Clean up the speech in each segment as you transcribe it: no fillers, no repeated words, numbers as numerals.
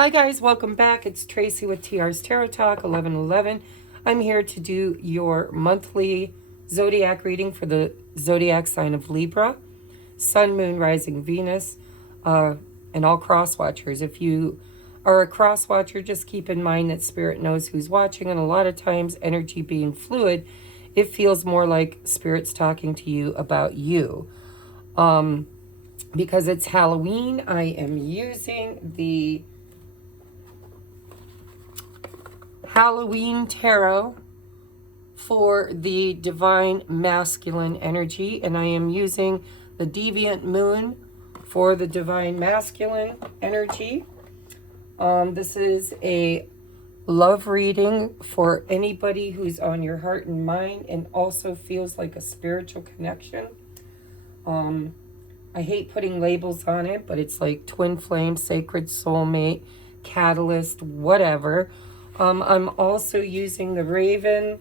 Hi guys, welcome back. It's Tracy with TR's Tarot Talk 1111. I'm here to do your monthly zodiac reading for the zodiac sign of Libra, Sun, Moon, Rising, Venus, and all cross watchers. If you are a cross watcher, just keep in mind that Spirit knows who's watching, and a lot of times, energy being fluid, it feels more like Spirit's talking to you about you. Because it's Halloween, I am using the Halloween Tarot for the Divine Masculine energy, and I am using the Deviant Moon for the Divine Masculine energy. This is a love reading for anybody who's on your heart and mind and also feels like a spiritual connection. I hate putting labels on it, but it's like twin flame, sacred soulmate, catalyst, whatever. I'm also using the Raven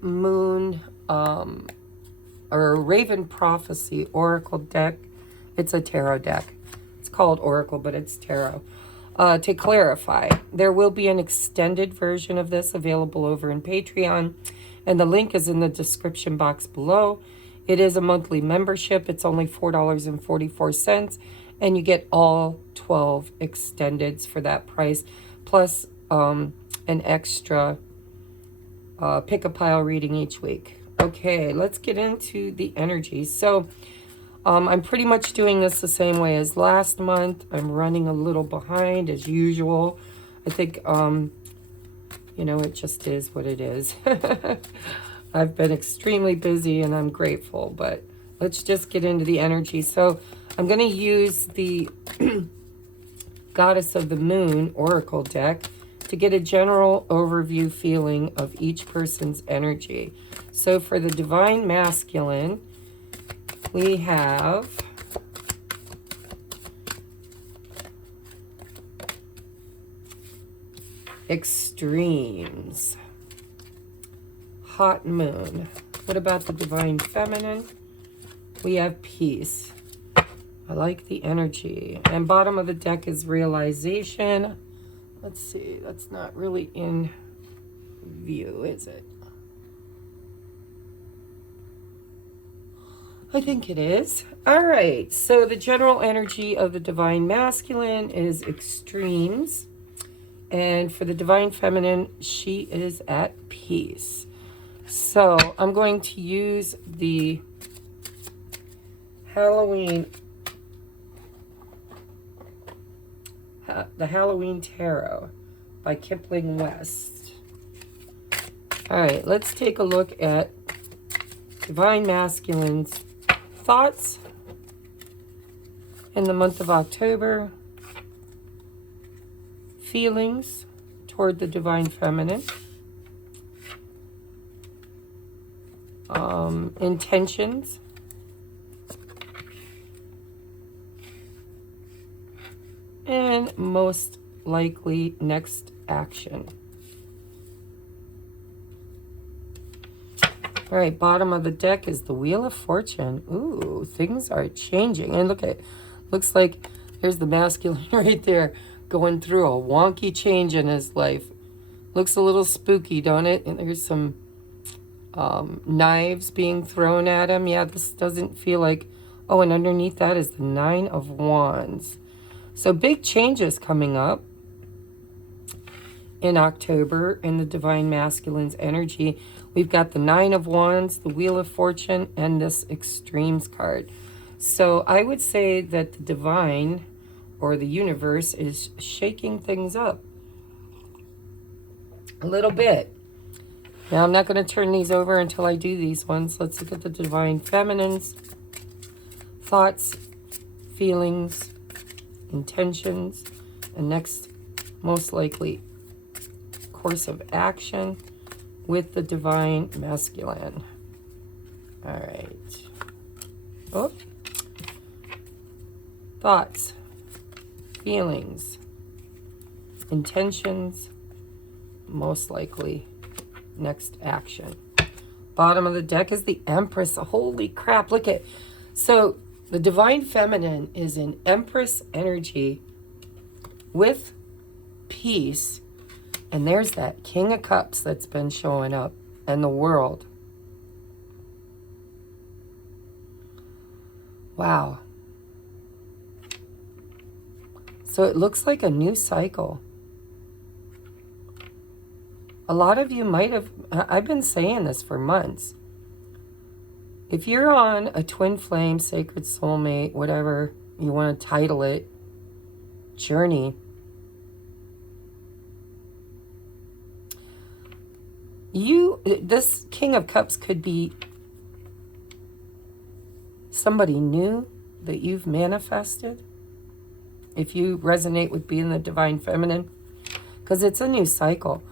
Moon, or Raven Prophecy Oracle deck. It's a tarot deck. It's called Oracle, but it's tarot. To clarify, there will be an extended version of this available over in Patreon, and the link is in the description box below. It is a monthly membership. It's only $4.44. And you get all 12 extendeds for that price, plus an extra pick-a-pile reading each week. Okay, let's get into the energy. So I'm pretty much doing this the same way as last month. I'm running a little behind as usual. I think, you know, it just is what it is. I've been extremely busy and I'm grateful, but let's just get into the energy. So I'm going to use the Goddess of the Moon Oracle deck to get a general overview feeling of each person's energy. So for the Divine Masculine, we have Extremes, Hot Moon. What about the Divine Feminine? We have Peace. I like the energy. And bottom of the deck is Realization. Let's see, that's not really in view, is it? I think it is. All right, so the general energy of the Divine Masculine is Extremes. And for the Divine Feminine, she is at peace. So I'm going to use the Halloween Tarot by Kipling West. All right, let's take a look at Divine Masculine's thoughts in the month of October, feelings toward the Divine Feminine, intentions, and most likely next action. All right, bottom of the deck is the Wheel of Fortune. Ooh, things are changing. And look at, looks like there's the masculine right there going through a wonky change in his life. Looks a little spooky, don't it? And there's some knives being thrown at him. Yeah, this doesn't feel like... Oh, and underneath that is the Nine of Wands. So big changes coming up in October in the Divine Masculine's energy. We've got the Nine of Wands, the Wheel of Fortune, and this Extremes card. So I would say that the Divine, or the universe, is shaking things up a little bit. Now, I'm not going to turn these over until I do these ones. Let's look at the Divine Feminine's thoughts, feelings, intentions, and next, most likely, course of action with the Divine Masculine. All right. Oh. Thoughts, feelings, intentions, most likely next action. Bottom of the deck is the Empress. Holy crap, look at... So The Divine Feminine is in Empress energy with peace. And there's that King of Cups that's been showing up, and the World. Wow. So it looks like a new cycle. A lot of you might have, I've been saying this for months. If you're on a twin flame, sacred soulmate, whatever you want to title it, journey, this King of Cups could be somebody new that you've manifested. If you resonate with being the Divine Feminine, because it's a new cycle.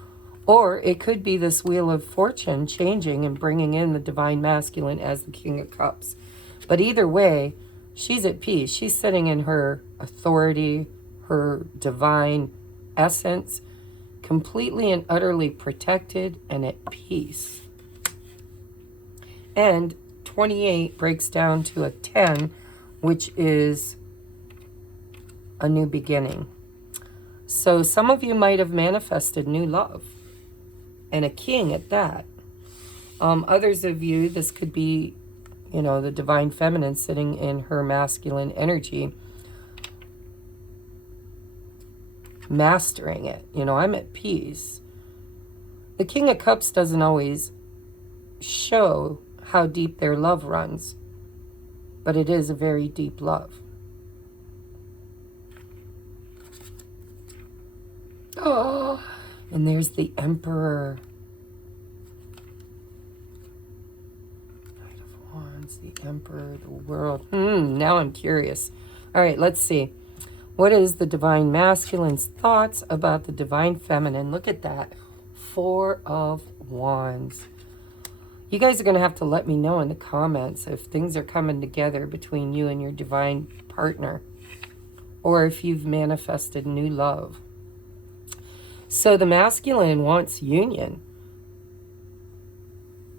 Or it could be this Wheel of Fortune changing and bringing in the Divine Masculine as the King of Cups. But either way, she's at peace. She's sitting in her authority, her divine essence, completely and utterly protected and at peace. And 28 breaks down to a 10, which is a new beginning. So some of you might have manifested new love. And a king at that. Others of you, this could be, you know, the Divine Feminine sitting in her masculine energy, mastering it. You know, I'm at peace. The King of Cups doesn't always show how deep their love runs, but it is a very deep love. Oh, and there's the Emperor. Knight of Wands, the Emperor, the World. Now I'm curious. All right, let's see. What is the Divine Masculine's thoughts about the Divine Feminine? Look at that. 4 of Wands. You guys are going to have to let me know in the comments if things are coming together between you and your divine partner, or if you've manifested new love. So the masculine wants union,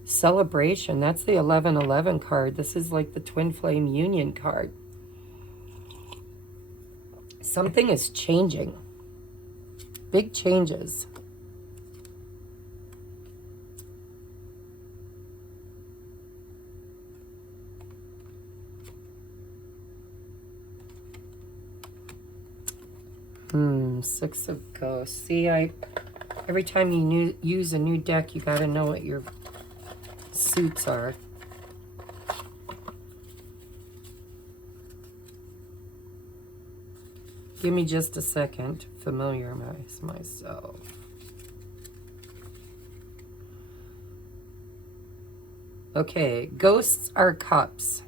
celebration. That's the 1111 card. This is like the twin flame union card. Something is changing. Big changes. Six of Ghosts. See, every time you use a new deck, you got to know what your suits are. Give me just a second to familiarize myself. Okay, ghosts are cups.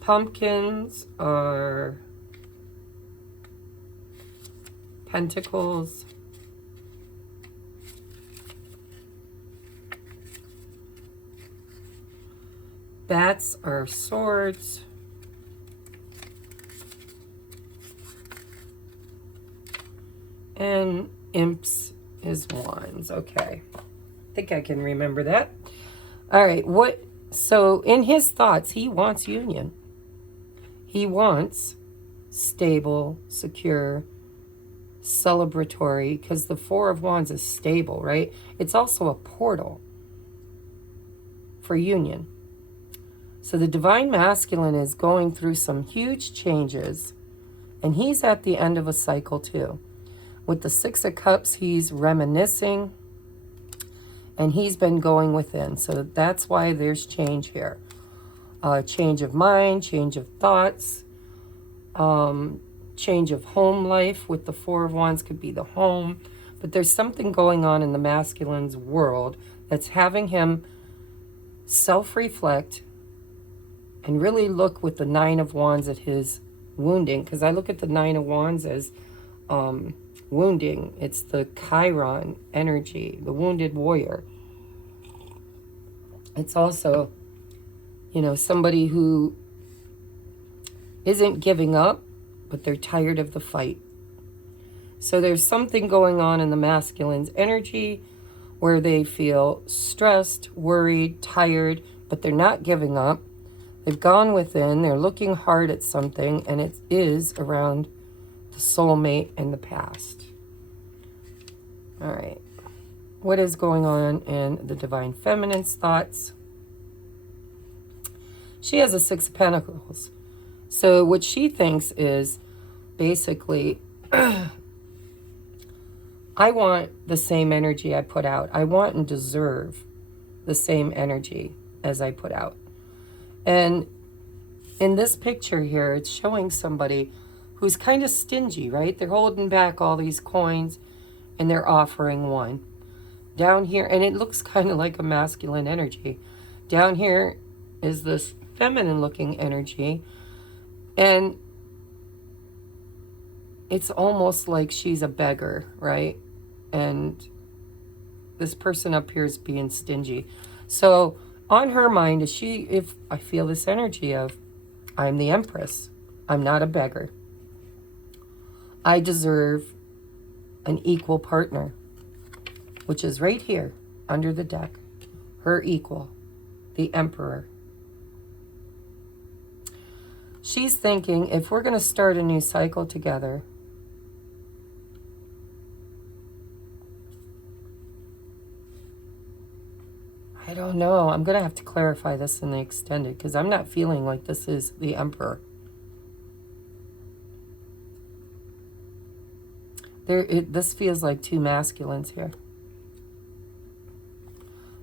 Pumpkins are pentacles. Bats are swords. And imps is wands. Okay. I think I can remember that. All right. So in his thoughts, he wants union. He wants stable, secure, celebratory, because the 4 of Wands is stable, right? It's also a portal for union. So the Divine Masculine is going through some huge changes, and he's at the end of a cycle too. With the 6 of Cups, he's reminiscing, and he's been going within. So that's why there's change here. Change of mind, change of thoughts, change of home life. With the 4 of Wands could be the home. But there's something going on in the masculine's world that's having him self-reflect and really look with the 9 of Wands at his wounding. Because I look at the 9 of Wands as wounding. It's the Chiron energy, the wounded warrior. It's also, you know, somebody who isn't giving up, but they're tired of the fight. So there's something going on in the masculine's energy where they feel stressed, worried, tired, but they're not giving up. They've gone within. They're looking hard at something, and it is around the soulmate and the past. All right. What is going on in the Divine Feminine's thoughts? She has a Six of Pentacles. So what she thinks is basically, I want the same energy I put out. I want and deserve the same energy as I put out. And in this picture here, it's showing somebody who's kind of stingy, right? They're holding back all these coins and they're offering one. Down here, and it looks kind of like a masculine energy. Down here is this feminine looking energy. And it's almost like she's a beggar, right? And this person up here is being stingy. So on her mind, is she, if I feel this energy of, I'm the Empress. I'm not a beggar. I deserve an equal partner, which is right here under the deck. Her equal, the Emperor. She's thinking, if we're going to start a new cycle together, I don't know. I'm going to have to clarify this in the extended because I'm not feeling like this is the Emperor. This feels like two masculines here.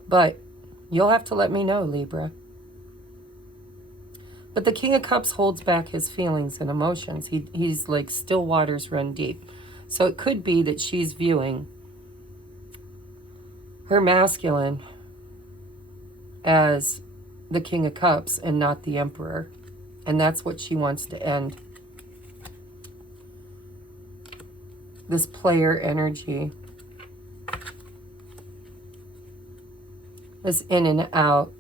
But you'll have to let me know, Libra. But the King of Cups holds back his feelings and emotions. He's like, still waters run deep. So it could be that she's viewing her masculine as the King of Cups and not the Emperor. And that's what she wants to end. This player energy. This in and out,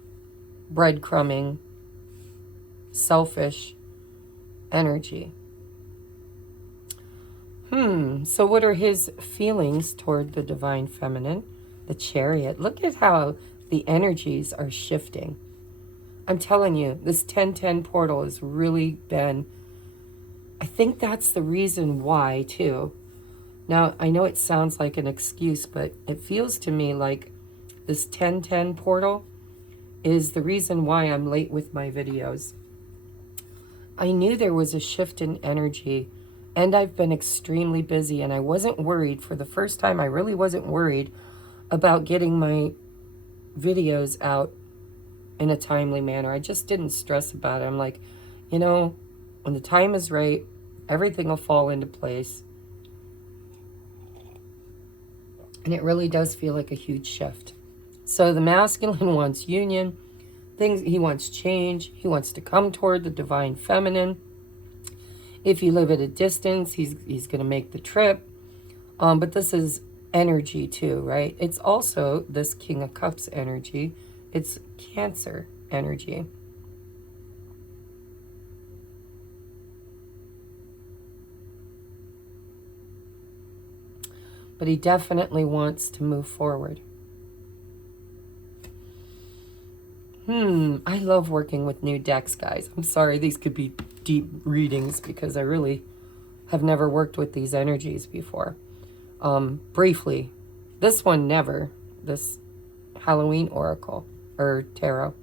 breadcrumbing, selfish energy. So what are his feelings toward the Divine Feminine? The Chariot. Look at how the energies are shifting. I'm telling you, this 1010 portal has really been, I think that's the reason why, too. Now, I know it sounds like an excuse, but it feels to me like this 1010 portal is the reason why I'm late with my videos. I knew there was a shift in energy, and I've been extremely busy, and I wasn't worried. For the first time, I really wasn't worried about getting my videos out in a timely manner. I just didn't stress about it. I'm like, you know, when the time is right, everything will fall into place. And it really does feel like a huge shift. So the masculine wants union. He wants change. He wants to come toward the Divine Feminine. If you live at a distance, he's going to make the trip. But this is energy too, right? It's also this King of Cups energy. It's Cancer energy. But he definitely wants to move forward. I love working with new decks, guys. I'm sorry, these could be deep readings because I really have never worked with these energies before. Briefly, this one never, this Halloween Oracle, or Tarot.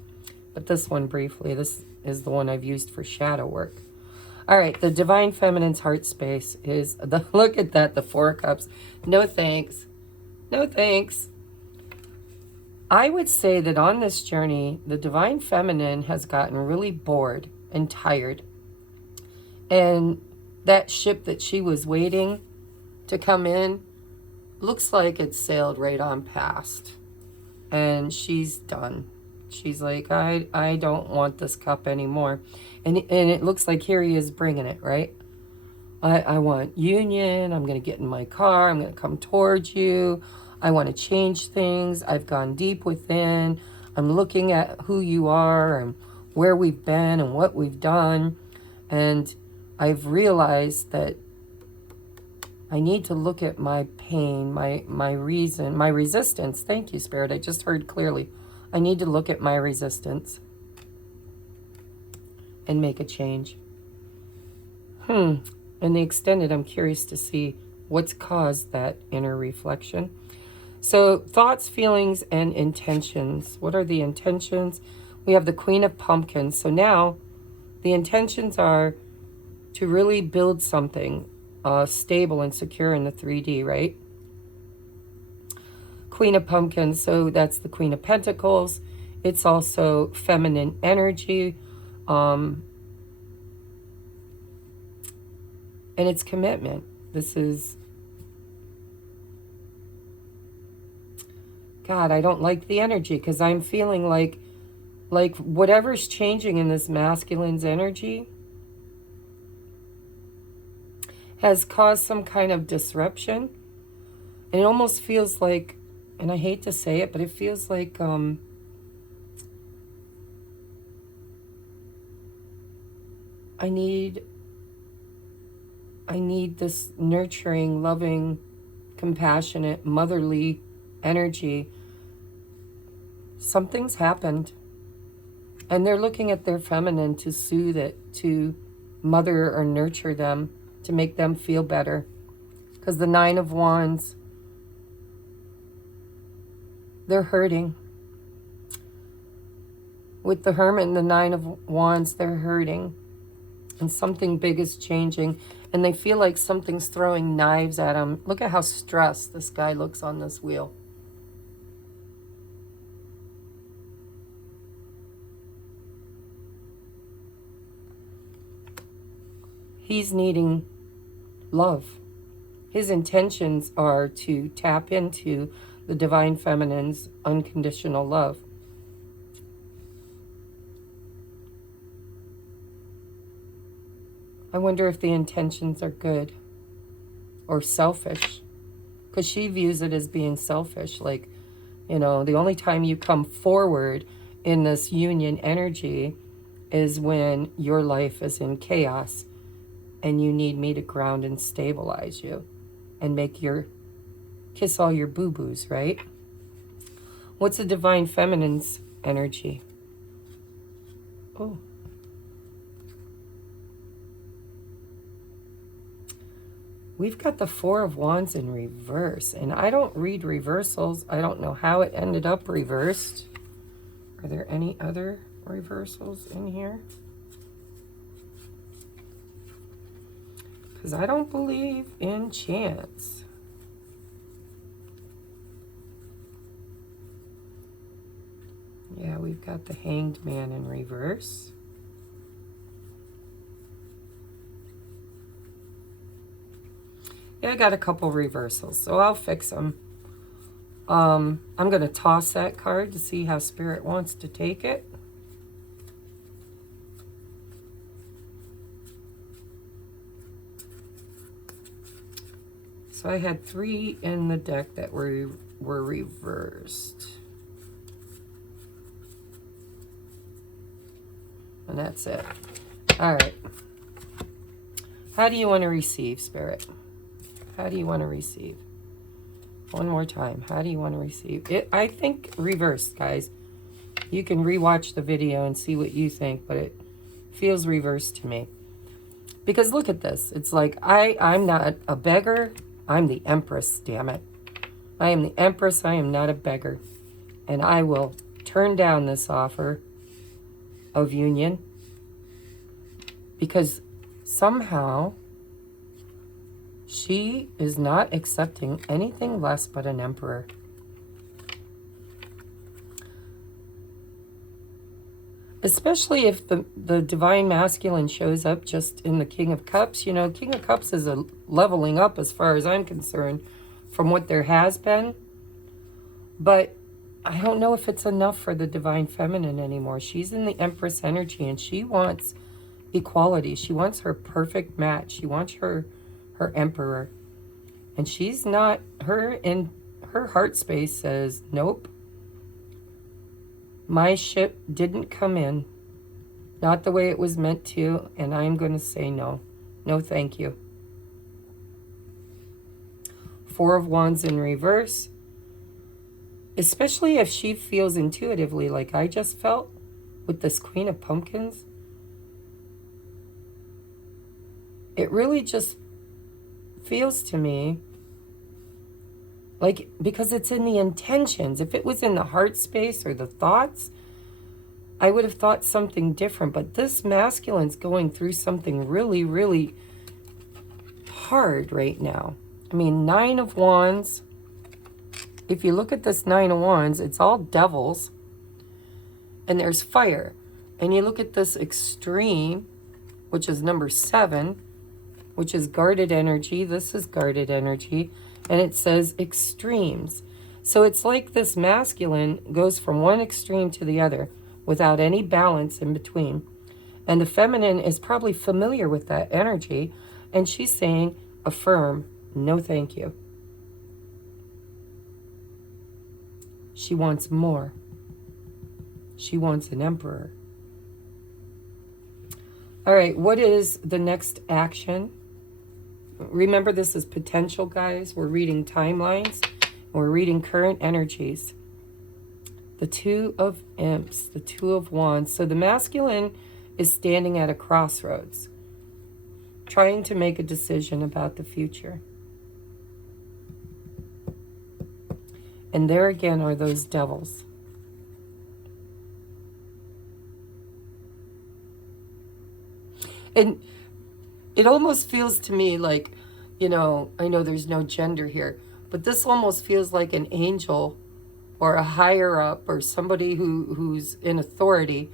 But this one briefly, this is the one I've used for shadow work. All right, the Divine Feminine's heart space is, look at that, the Four of Cups. No thanks. No thanks. I would say that on this journey, the Divine Feminine has gotten really bored and tired. And that ship that she was waiting to come in looks like it sailed right on past. And she's done. She's like, I don't want this cup anymore. And it looks like here he is bringing it, right? I want union. I'm going to get in my car. I'm going to come towards you. I want to change things. I've gone deep within. I'm looking at who you are and where we've been and what we've done. And I've realized that I need to look at my pain, my reason, my resistance. Thank you, Spirit. I just heard clearly. I need to look at my resistance and make a change. In the extended, I'm curious to see what's caused that inner reflection. So thoughts, feelings, and intentions. What are the intentions? We have the Queen of Pumpkins. So now the intentions are to really build something stable and secure in the 3D, right? Queen of Pumpkins, so that's the Queen of Pentacles. It's also feminine energy. And it's commitment. This is... God, I don't like the energy because I'm feeling like whatever's changing in this masculine's energy has caused some kind of disruption. And it almost feels like, and I hate to say it, but it feels like I need this nurturing, loving, compassionate, motherly energy. Something's happened. And they're looking at their feminine to soothe it, to mother or nurture them, to make them feel better. Because the 9 of Wands, they're hurting. With the Hermit and the 9 of Wands, they're hurting. And something big is changing. And they feel like something's throwing knives at them. Look at how stressed this guy looks on this wheel. He's needing love. His intentions are to tap into the Divine Feminine's unconditional love. I wonder if the intentions are good or selfish, because she views it as being selfish. Like, you know, the only time you come forward in this union energy is when your life is in chaos and you need me to ground and stabilize you and make your, kiss all your boo-boos, right? What's the Divine Feminine's energy? Oh. We've got the 4 of Wands in reverse, and I don't read reversals. I don't know how it ended up reversed. Are there any other reversals in here? Because I don't believe in chance. Yeah, we've got the Hanged Man in reverse. Yeah, I got a couple reversals, so I'll fix them. I'm going to toss that card to see how Spirit wants to take it. So I had 3 in the deck that were reversed. And that's it. All right. How do you want to receive, Spirit? How do you want to receive? One more time. How do you want to receive? It, I think reversed, guys. You can rewatch the video and see what you think, but it feels reversed to me. Because look at this. It's like, I'm not a beggar. I'm the Empress, damn it. I am the Empress. I am not a beggar. And I will turn down this offer of union. Because somehow she is not accepting anything less but an emperor. Especially if the Divine Masculine shows up just in the King of Cups. You know, King of Cups is a leveling up as far as I'm concerned from what there has been. But I don't know if it's enough for the Divine Feminine anymore. She's in the Empress energy and she wants equality. She wants her perfect match. She wants her emperor. And she's not, her heart space says, nope. My ship didn't come in, not the way it was meant to, and I'm going to say no. No, thank you. 4 of Wands in reverse. especially if she feels intuitively like I just felt with this Queen of Pumpkins. It really just feels to me like, because it's in the intentions. If it was in the heart space or the thoughts, I would have thought something different. But this masculine's going through something really, really hard right now. I mean, 9 of Wands. If you look at this 9 of Wands, it's all devils. And there's fire. And you look at this extreme, which is number 7, which is guarded energy. This is guarded energy. And it says extremes. So it's like this masculine goes from one extreme to the other without any balance in between. And the feminine is probably familiar with that energy. And she's saying, affirm, no thank you. She wants more. She wants an emperor. All right, what is the next action? Remember, this is potential, guys. We're reading timelines. We're reading current energies. The 2 of Imps, the 2 of Wands. So the masculine is standing at a crossroads, trying to make a decision about the future. And there again are those devils. And it almost feels to me like, I know there's no gender here, but this almost feels like an angel or a higher up or somebody who's in authority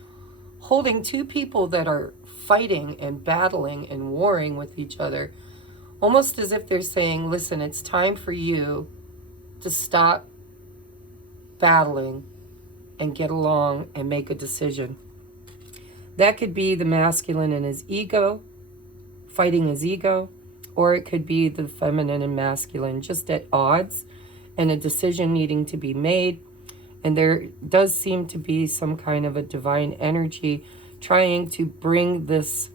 holding 2 people that are fighting and battling and warring with each other, almost as if they're saying, listen, it's time for you to stop battling and get along and make a decision. That could be the masculine and his ego, fighting his ego, or it could be the feminine and masculine just at odds and a decision needing to be made. And there does seem to be some kind of a divine energy trying to bring this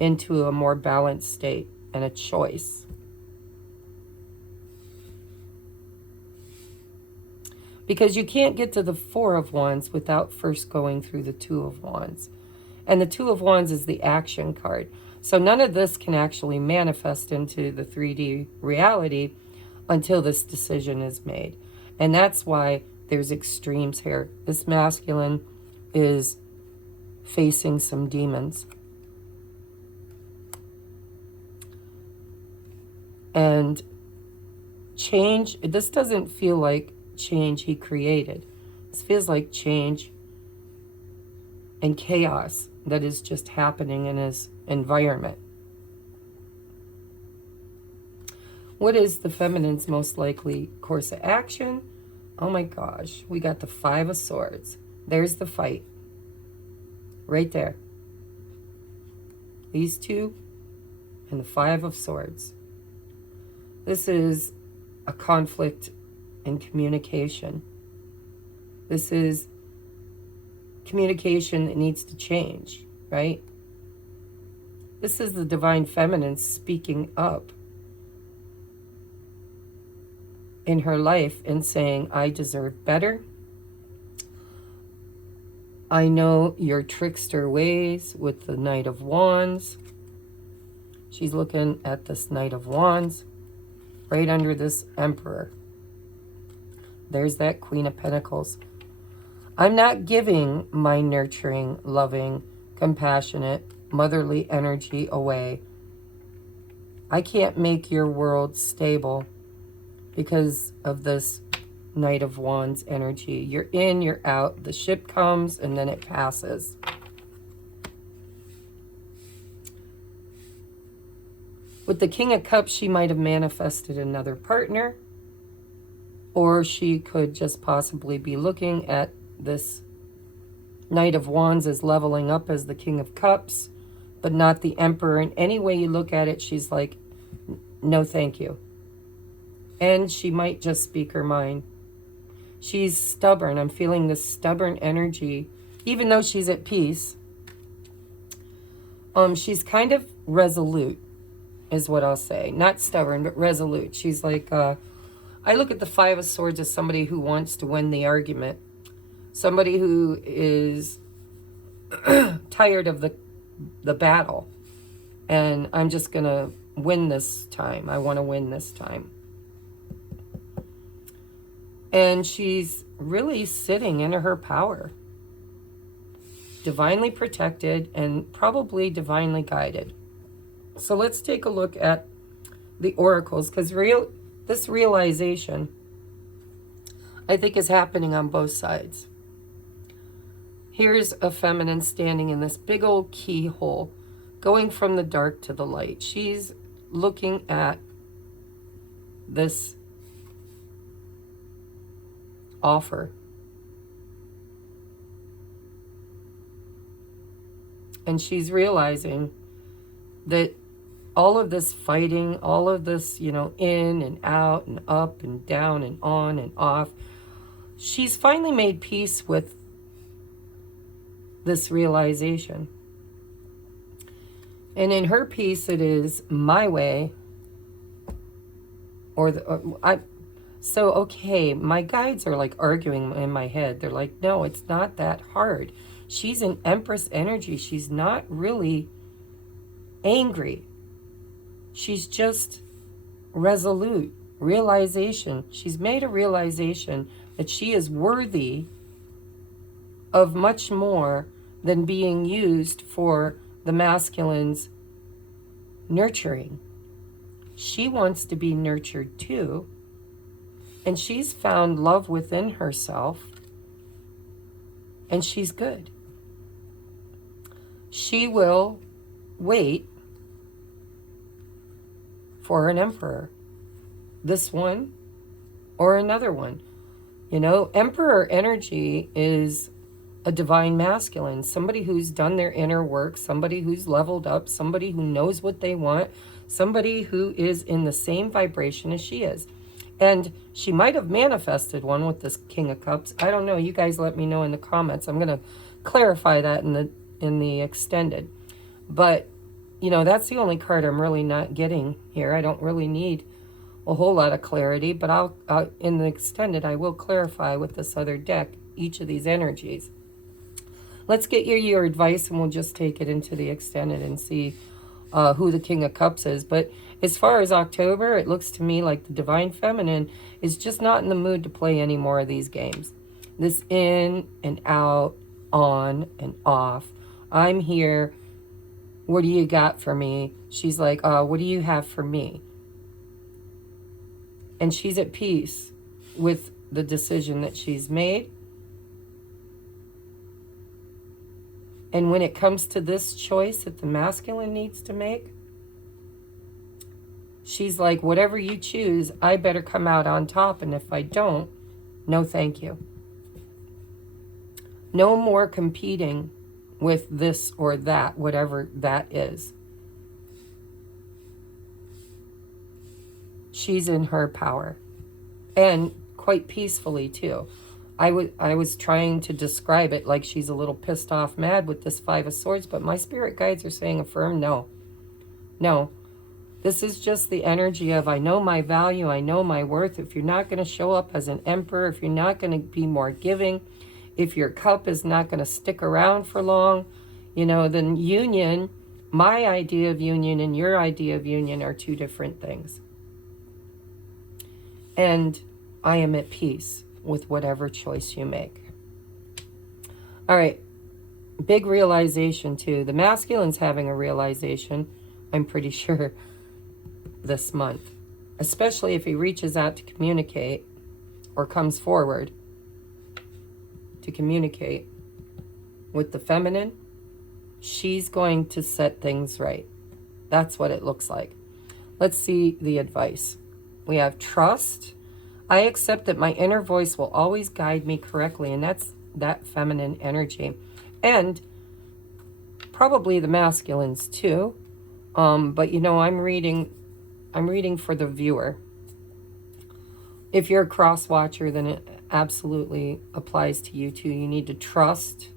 into a more balanced state and a choice. Because you can't get to the 4 of Wands without first going through the 2 of Wands. And the 2 of Wands is the action card. So none of this can actually manifest into the 3D reality until this decision is made. And that's why there's extremes here. This masculine is facing some demons. And change, this doesn't feel like change he created. This feels like change and chaos that is just happening in his environment. What is the feminine's most likely course of action? Oh my gosh, we got the 5 of Swords. There's the fight. Right there. These 2 and the 5 of Swords. This is a conflict in communication. This is communication that needs to change, right? This is the divine feminine speaking up in her life and saying, I deserve better. I know your trickster ways with the Knight of Wands. She's looking at this Knight of Wands right under this Emperor. There's that Queen of Pentacles. I'm not giving my nurturing, loving, compassionate, motherly energy away. I can't make your world stable because of this Knight of Wands energy. You're in, you're out. The ship comes and then it passes. With the King of Cups, she might have manifested another partner, or she could just possibly be looking at this Knight of Wands as leveling up as the King of Cups, but not the Emperor. And any way you look at it, she's like, no thank you. And she might just speak her mind. She's stubborn. I'm feeling this stubborn energy, even though she's at peace. She's kind of resolute, is what I'll say. Not stubborn, but resolute. She's like, I I look at the Five of Swords as somebody who wants to win the argument. Somebody who is tired of the battle. And I'm just going to win this time. I want to win this time. And she's really sitting in her power. Divinely protected and probably divinely guided. So let's take a look at the oracles, because this realization, I think, is happening on both sides. Here's a feminine standing in this big old keyhole, going from the dark to the light. She's looking at this offer. And she's realizing that all of this fighting, all of this, in and out and up and down and on and off, she's finally made peace with this realization. And in her peace, it is my way so, okay, my guides are like arguing in my head. They're like, no, it's not that hard. She's an Empress energy. She's not really angry. She's just resolute. Realization. She's made a realization that she is worthy of much more than being used for the masculine's nurturing. She wants to be nurtured too. And she's found love within herself. And she's good. She will wait for an emperor. This one or another one. Emperor energy is a divine masculine. Somebody who's done their inner work. Somebody who's leveled up. Somebody who knows what they want. Somebody who is in the same vibration as she is. And she might have manifested one with this King of Cups. I don't know. You guys let me know in the comments. I'm going to clarify that in the extended. But, that's the only card I'm really not getting here. I don't really need a whole lot of clarity. But I'll in the extended, I will clarify with this other deck each of these energies. Let's get your advice, and we'll just take it into the extended and see who the King of Cups is. But as far as October, it looks to me like the Divine Feminine is just not in the mood to play any more of these games. This in and out, on and off. I'm here. What do you got for me? She's like, what do you have for me? And she's at peace with the decision that she's made. And when it comes to this choice that the masculine needs to make, she's like, whatever you choose, I better come out on top. And if I don't, no thank you. No more competing with this or that, whatever that is. She's in her power. And quite peacefully, too. I was trying to describe it like she's a little pissed off mad with this Five of Swords, but my spirit guides are saying affirm, no. No. This is just the energy of, I know my value, I know my worth. If you're not going to show up as an emperor, if you're not going to be more giving, if your cup is not going to stick around for long, then union, my idea of union and your idea of union are two different things. And I am at peace with whatever choice you make. All right. Big realization too. The masculine's having a realization, I'm pretty sure, this month. Especially if he reaches out to communicate or comes forward to communicate with the feminine. She's going to set things right. That's what it looks like. Let's see the advice. We have trust. I accept that my inner voice will always guide me correctly, and that's that feminine energy. And probably the masculines too. But I'm reading for the viewer. If you're a cross watcher, then it absolutely applies to you too. You need to trust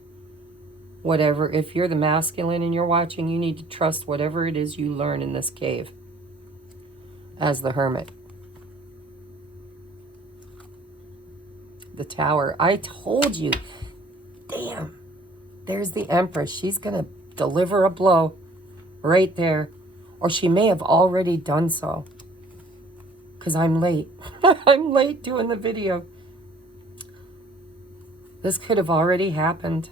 whatever. If you're the masculine and you're watching, you need to trust whatever it is you learn in this cave as the Hermit. the Tower. I told you. Damn. There's the Empress. She's going to deliver a blow right there. Or she may have already done so. Because I'm late. I'm late doing the video. This could have already happened.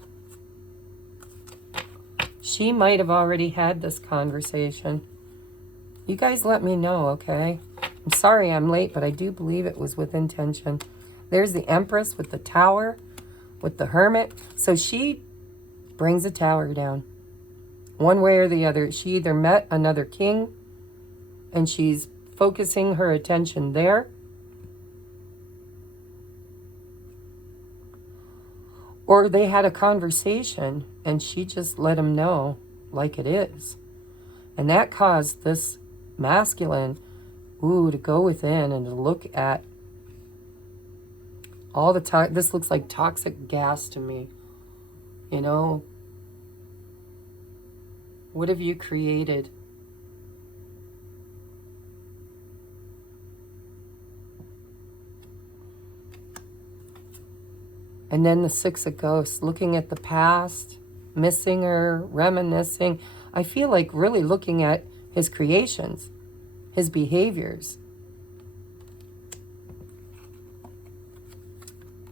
She might have already had this conversation. You guys let me know, okay? I'm sorry I'm late, but I do believe it was with intention. There's the Empress with the Tower, with the Hermit. So she brings a tower down. One way or the other. She either met another king and she's focusing her attention there, or they had a conversation and she just let him know like it is. And that caused this masculine, to go within and to look at all the this looks like toxic gas to me. You know, what have you created? And then the Six of Ghosts, looking at the past, missing her, reminiscing. I feel like really looking at his creations, his behaviors,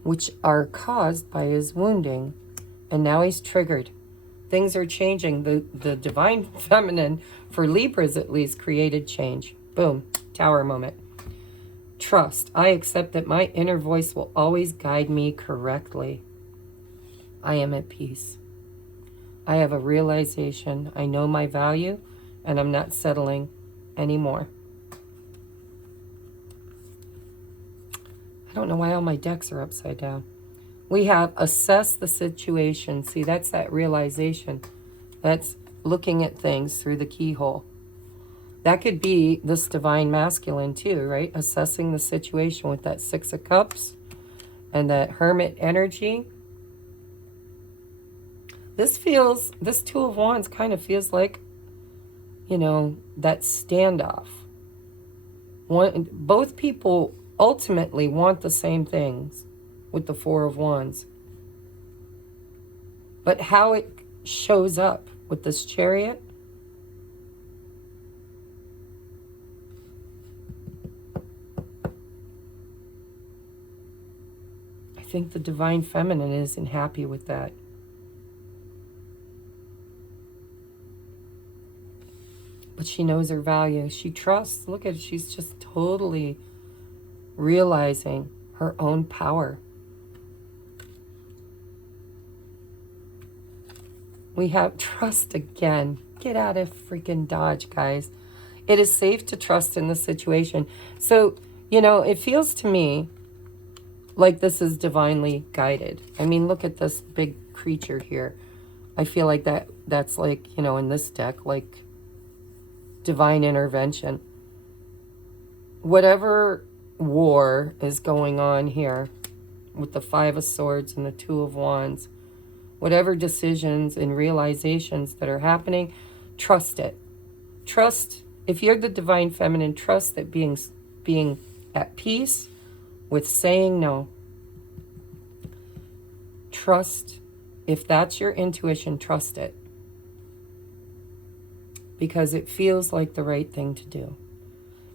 which are caused by his wounding. And now he's triggered. Things are changing. The divine feminine, for Libras at least, created change. Boom. Tower moment. Trust. I accept that my inner voice will always guide me correctly. I am at peace. I have a realization. I know my value, and I'm not settling anymore. I don't know why all my decks are upside down. We have assess the situation. See, that's that realization. That's looking at things through the keyhole. That could be this divine masculine too, right? Assessing the situation with that Six of Cups and that Hermit energy. This Two of Wands kind of feels like, you know, that standoff. Both people ultimately want the same things with the Four of Wands. But how it shows up with this Chariot, I think the divine feminine isn't happy with that. But she knows her value. She trusts. Look at it. She's just totally realizing her own power. We have trust again. Get out of freaking Dodge, guys. It is safe to trust in the situation. So, you know, it feels to me like this is divinely guided. I mean, look at this big creature here. I feel like that's like, you know, in this deck, like divine intervention. Whatever war is going on here with the Five of Swords and the Two of Wands, whatever decisions and realizations that are happening, trust it. Trust, if you're the divine feminine, trust that being at peace with saying no. Trust, if that's your intuition, trust it. Because it feels like the right thing to do.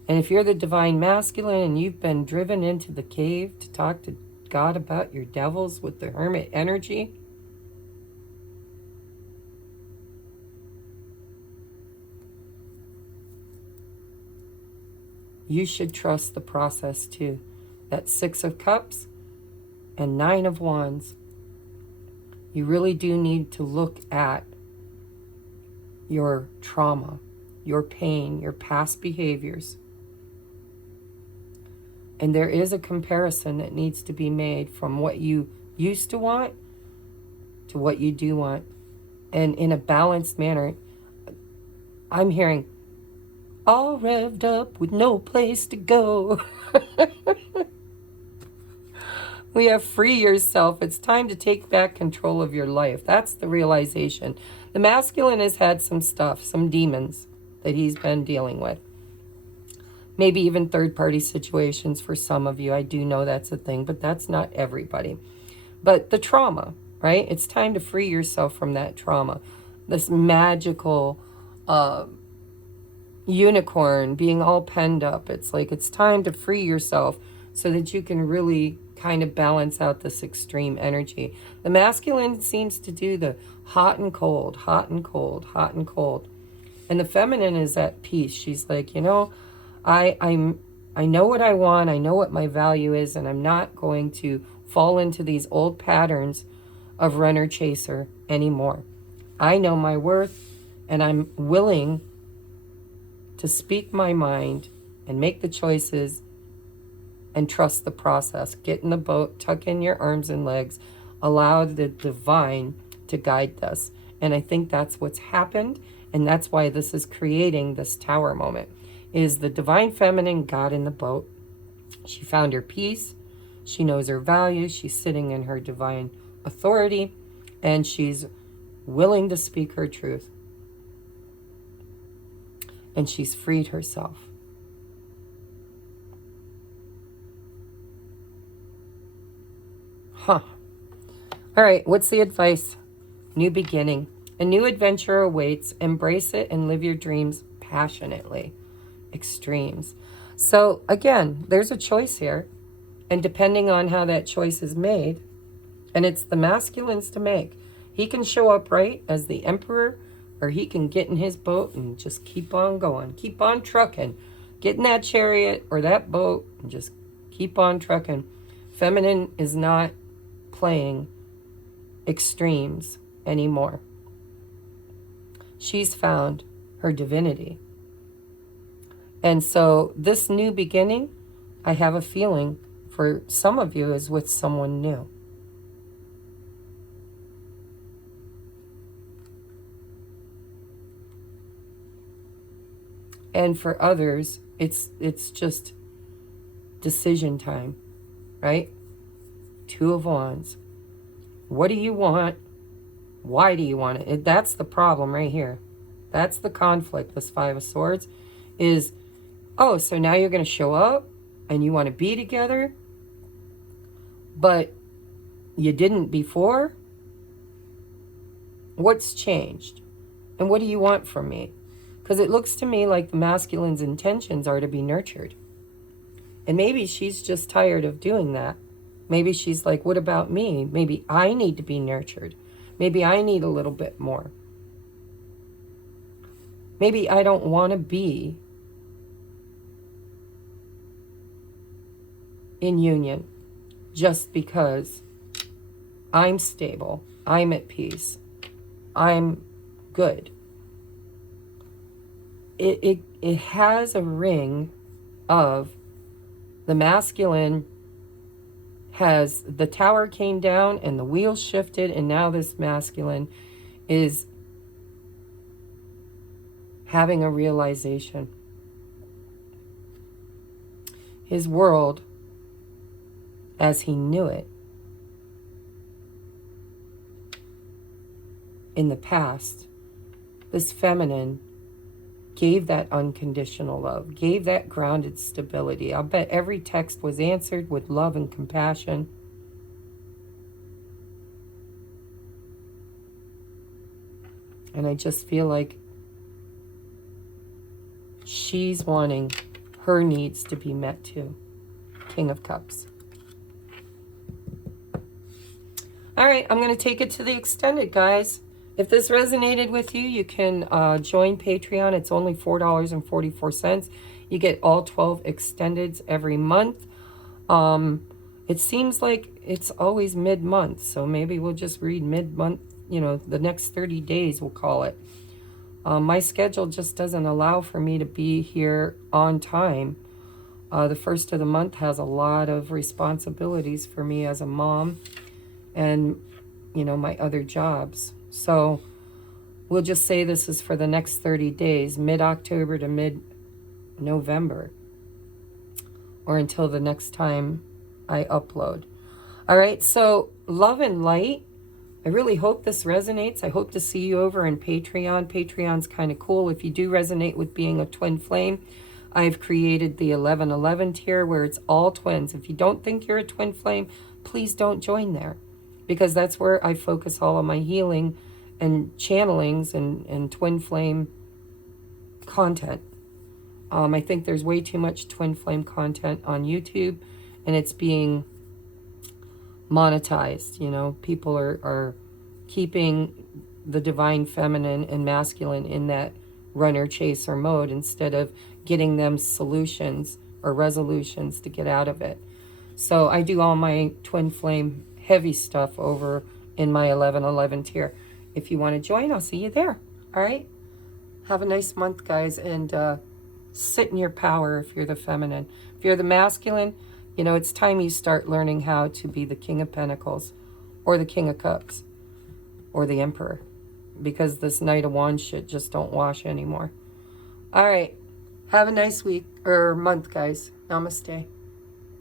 And if you're the divine masculine and you've been driven into the cave to talk to God about your devils with the Hermit energy, you should trust the process too. That Six of Cups and Nine of Wands. You really do need to look at your trauma, your pain, your past behaviors. And there is a comparison that needs to be made from what you used to want to what you do want. And in a balanced manner. I'm hearing, all revved up with no place to go. We have free yourself. It's time to take back control of your life. That's the realization. The masculine has had some stuff, some demons that he's been dealing with. Maybe even third-party situations for some of you. I do know that's a thing, but that's not everybody. But the trauma, right? It's time to free yourself from that trauma. This magical unicorn being all penned up. It's like it's time to free yourself so that you can really kind of balance out this extreme energy. The masculine seems to do the hot and cold, hot and cold, hot and cold. And the feminine is at peace. She's like, you know, I know what I want. I know what my value is, and I'm not going to fall into these old patterns of runner chaser anymore. I know my worth, and I'm willing to speak my mind and make the choices and trust the process. Get in the boat, tuck in your arms and legs, allow the divine to guide us. And I think that's what's happened, and that's why this is creating this tower moment. Is the divine feminine got in the boat. She found her peace. She knows her value. She's sitting in her divine authority, and she's willing to speak her truth. And she's freed herself. Huh. All right, what's the advice? New beginning. A new adventure awaits. Embrace it and live your dreams passionately. Extremes. So again, there's a choice here. And depending on how that choice is made, and it's the masculine's to make. He can show up right as the emperor, or he can get in his boat and just keep on going. Keep on trucking. Get in that chariot or that boat and just keep on trucking. Feminine is not playing extremes anymore. She's found her divinity. And so this new beginning, I have a feeling for some of you is with someone new. And for others, it's just decision time, right? Two of Wands. What do you want? Why do you want it? That's the problem right here. That's the conflict, this Five of Swords, is, oh, so now you're going to show up and you want to be together, but you didn't before? What's changed? And what do you want from me? Because it looks to me like the masculine's intentions are to be nurtured. And maybe she's just tired of doing that. Maybe she's like, what about me? Maybe I need to be nurtured. Maybe I need a little bit more. Maybe I don't want to be in union just because I'm stable, I'm at peace, I'm good. It has a ring of the masculine has, the tower came down and the wheels shifted, and now this masculine is having a realization. His world, as he knew it in the past, this feminine gave that unconditional love, gave that grounded stability. I'll bet every text was answered with love and compassion. And I just feel like she's wanting her needs to be met too. King of Cups. All right, I'm going to take it to the extended, guys. If this resonated with you, you can join Patreon. It's only $4.44. You get all 12 extendeds every month. It seems like it's always mid-month, so maybe we'll just read mid-month, you know, the next 30 days, we'll call it. My schedule just doesn't allow for me to be here on time. The first of the month has a lot of responsibilities for me as a mom and, you know, my other jobs. So we'll just say this is for the next 30 days, mid-October to mid-November, or until the next time I upload. All right, so love and light. I really hope this resonates. I hope to see you over in Patreon. Patreon's kind of cool. If you do resonate with being a twin flame, I've created the 1111 tier where it's all twins. If you don't think you're a twin flame, please don't join there, because that's where I focus all of my healing and channelings and twin flame content. I think there's way too much twin flame content on YouTube, and it's being monetized. You know, people are keeping the divine feminine and masculine in that runner chaser mode instead of getting them solutions or resolutions to get out of it. So I do all my twin flame heavy stuff over in my 1111 tier. If you want to join, I'll see you there. All right? Have a nice month, guys, and sit in your power if you're the feminine. If you're the masculine, you know, it's time you start learning how to be the King of Pentacles or the King of Cups or the Emperor, because this Knight of Wands shit just don't wash anymore. All right. Have a nice week or month, guys. Namaste.